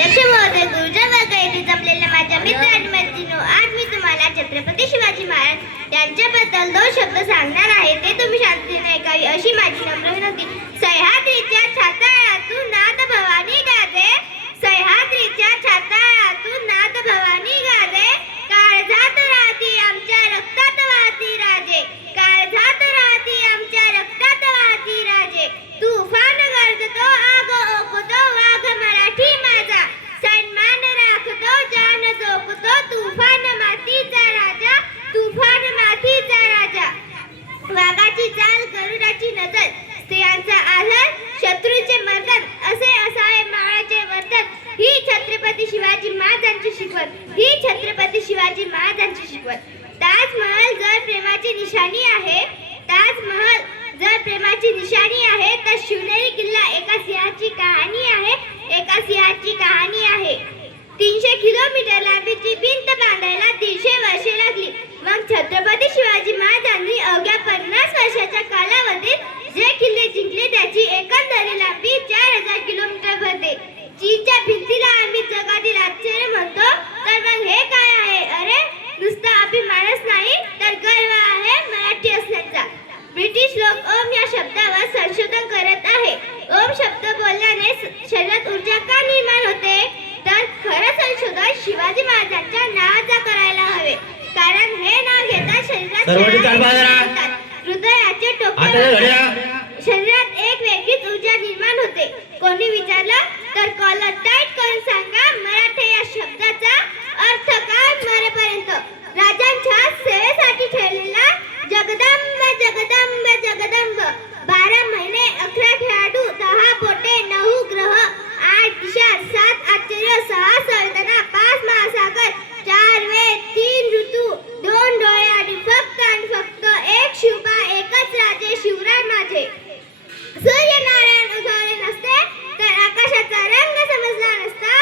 अध्यक्ष महोदय, गुरुजन वर्ग येथे जमलेल्या माझ्या मित्र आणि मैत्रिणींनो, आज मी तुम्हाला छत्रपती शिवाजी महाराज यांच्याबद्दल 2 शब्द सांगणार आहे. ते तुम्ही शांततेने ऐकावी अशी माझी नम्र विनंती. सह्याद्रीच्या छाताळातून नाद भवानी गाजे, सह्याद्रीच्या छाताळातून नाद भवानी गाजे, काळजात राहती आमच्या रक्तात वाहती राजे, काळजात राहती आमच्या रक्तात वाहती राजे. तुफान गरजतो आग ओकतो वाघ मराठी माझा, सन्मान राखतो जान जोखतो तुफान मातीचा राजा, तुफान मातीचा राजा. वाघाची चाल गरुडाची नजर, स्त्रियांचा आदर शत्रूचे मर्दन, असे असावे माळाचे वर्तन. ही छत्रपती शिवाजी महाराजांची शिकवण, ही छत्रपती शिवाजी महाराजांची शिकवण. ताजमहल जर प्रेमाची निशाणी आहे, ताजमहल जर प्रेमाची निशाणी आहे, तर शिवनेरी किल्ला एका सिंहाची कहाणी आहे, एका सिंहाची कहाणी आहे. 300 किलोमीटर लांबीची भिंत बांधायला 150 वर्षे लागली. मग छत्रपती शिवाजी महाराजांनी अवघ्या 50 वर्षाच्या कालावधीत जे किल्ले जिंकले त्याची एकंदरीत लांबी 4000 किलोमीटर भरते. चीनच्या भिंतीला आम्ही जगातील आश्चर्य म्हणतो, तर मग हे काय आहे? अरे नुसता अभिमानच नाही तर गर्व आहे मराठी असण्याचा. ब्रिटिश लोक ओम या शब्दावर संशोधन करत आहे. ओम शब्द बोलल्याने शरीरात ऊर्जा का निर्माण होते? तर खरं संशोधन शिवाजी महाराजांच्या नावाचा करायला हवे, कारण हे नाव घेता शरीरात हृदयाचे ठोके, शरीरात एक वेगळीच ऊर्जा निर्माण होते. कोणी विचारलं तर कॉलर टाईट करून सांगा मराठी या शब्दाचा अर्थ काय मरेपर्यंत. राजांच्या सेवेसाठी ठेवलेला जगदंब जगदंब जगदंब. 12 महिने 11 खेळाडू, 10 बोटे, 9 ग्रह, 8 दिशा, 7 आश्चर्य, 6 संवेदना, 5 महासागर, 4 वेद, 3 ऋतू, 2 डोळे आणि फक्त एक शिवबा, एकच राजे शिवराय माझे. सूर्यनारायण उगवले नसते तर आकाशाचा रंग समजला नसता,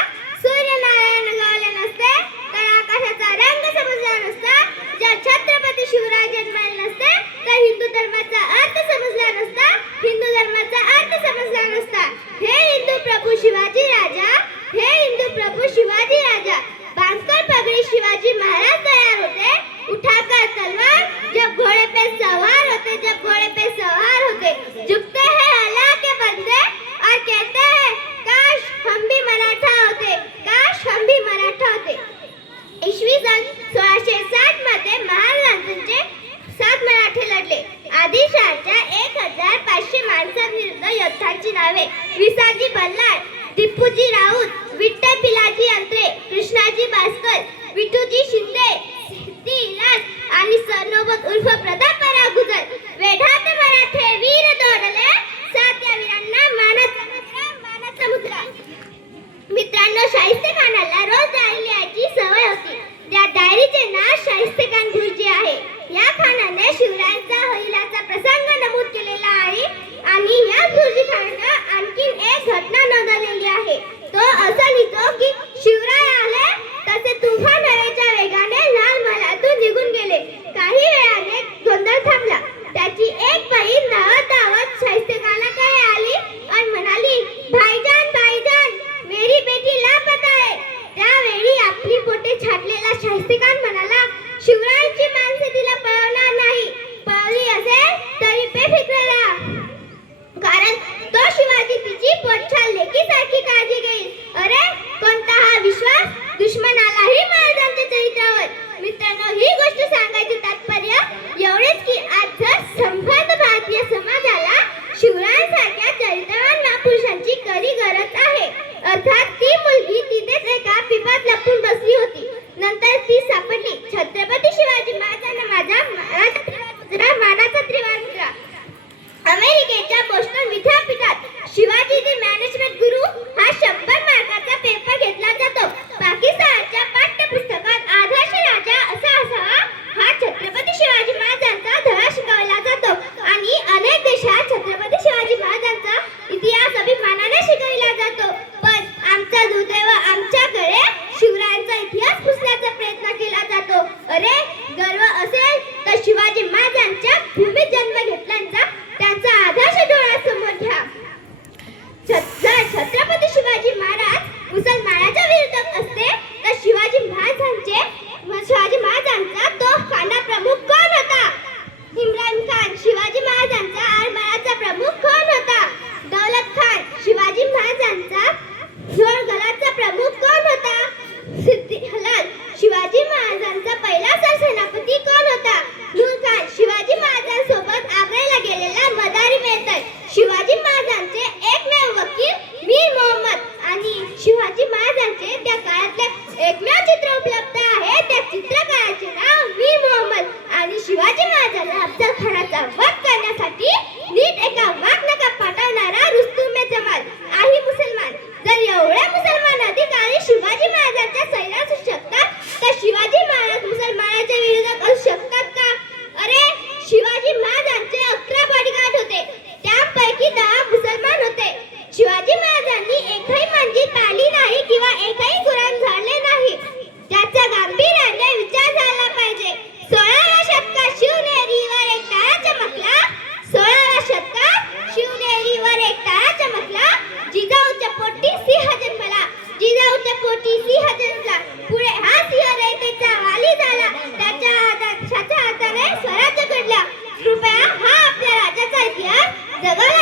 सूर्यनारायण उगवले नसते तर आकाशाचा रंग समजला नसता. जर छत्रपती शिवराय जन्मले नसते तर हिंदू धर्माचा अर्थ समजला नसता, हिंदू धर्माचा अर्थ समजला नसता. हे हिंदू प्रभू शिवाजी राजा, हे हिंदू प्रभू शिवाजी राजा. बांधकर पगड़ी शिवाजी महाराज तैयार होते, उठाकर तलवार जब घोड़े पे सवार होते, जब घोड़े पे सवार होते. झुकते हैं अल्लाह के बंदे और कहते हैं काश हम भी मराठा होते, काश हम भी मराठा होते. इसवी सन 1660 मध्ये महाराजांचे 7 मराठे लढले. आदिलशहाच्या 1500 माणसांविरुद्ध योद्धांची नावे: विसाजी बल्लाळ, टिपूजी राऊत, विठ्ठल पिलाजी अंत्रे, कृष्णाजी भास्कर, विठूजी शिंदे, सिद्धिलाल आणि सरनोबत उर्फ प्रतापराव गुजर. वेढात मराठे वीर दौडले, 7 या वीरांना मानाचा मुद्रा. मित्रांनो, शाहिस्तेखानाला रोज डायरी लिहायची सवय होती. त्या डायरीचे नाव शाहिस्तेखान गुरुजी आहे. या खानाने शिवरायांचा हरिलाचा प्रसंग नमूद केलेला आहे आणि या गुरुजी खानानं आणखीन एक घटना नोंदवलेली आहे. तो असा लिहितो की शिवराय आले तसे तुफान हवेच्या वेगाने लाल महालातून निघून गेले. काही वेळाने गोंधळ थांबला. त्याची एक बहीण धावत धावत शाहिस्तेखानाकडे आली आणि म्हणाली, भाईजान भाईजान, मेरी बेटी लापता है. त्यावेळी आपली बोटे छाटलेला शाहिस्तेखान म्हणाला, शिवरायांची माणसे तिला पळवणार नाही, पळवली असेल तरी बेफिक्र राहा, कारण तो शिवाजी तिची पोटछाल लेकीसारखी काळजी घेईल. अरे कोणता हा विश्वास दुश्मनालाही महाराजांच्या चरित्रावर. मित्रांनो, ही गोष्ट सांगायचे तात्पर्य एवढेच की आज जर संबंध भारतीय समाजाला शिवरायांसारख्या चरित्रवान महापुरुषांची खरी गरज आहे. अर्थात ती मुलगी तिथेच एका पिपात लपून बसली होती. नंतर ती सापडली. छत्रपती शिवाजी महाराजांना माझा मानाचा त्रिवार मुद्रा. अमेरिकेच्या बोस्टन विद्यापीठात शिवाजी मॅनेजमेंट गुरु हा 100 मार्काचा पेपर घेतला जातो. पाकिस्तानच्या पाठ्यपुस्तकात आदर्श राजा असा असावा हा छत्रपती शिवाजी महाराजांचा धडा शिकवला जातो आणि अनेक देशात छत्रपती शिवाजी महाराजांचा इतिहास अभिमानाने शिकविला जातो. पण आमचा दुर्दैव, आमच्याकडे शिवराय त्या काळातले एकमेव चित्र उपलब्ध आहे. त्या चित्रकाराचे नाव मीर मोहम्मद आणि शिवाजी महाराजांना अफजल खानाचा वध करण्यासाठी नीट एका वाघनका पाठवणारा रुस्तुम जमाल आहे मुसलमान. जर एवढे मुसलमान अधिकारी शिवाजी महाराजांच्या सैन्यात असू शकतात तर शिवाजी महाराज मुसलमानांच्या विरोधात असू शकतात का? अरे शिवाजी महाराजांचे 11 बॉडीगार्ड होते, त्यापैकी 10 मुसलमान होते. शिवाजी महाराजांनी एकही मंजिल पाळली नाही किंवा एकही कुराण झाडले नाही. त्याचा गांभीर्याने विचार झाला पाहिजे. 16व्या शतकात शिवनेरीवर एक तारा चमकला. 16व्या शतकात शिवनेरीवर एक तारा चमकला. जिजाऊच्या पोटी सिंह जन्मला. जिजाऊच्या पोटी सिंह जन्मला. पुढे हा सिंह रयतेचा वाली झाला. त्याच्या हाताने स्वराज्य घडला. कृपया हा आपल्या राज्याचा इतिहास जगाला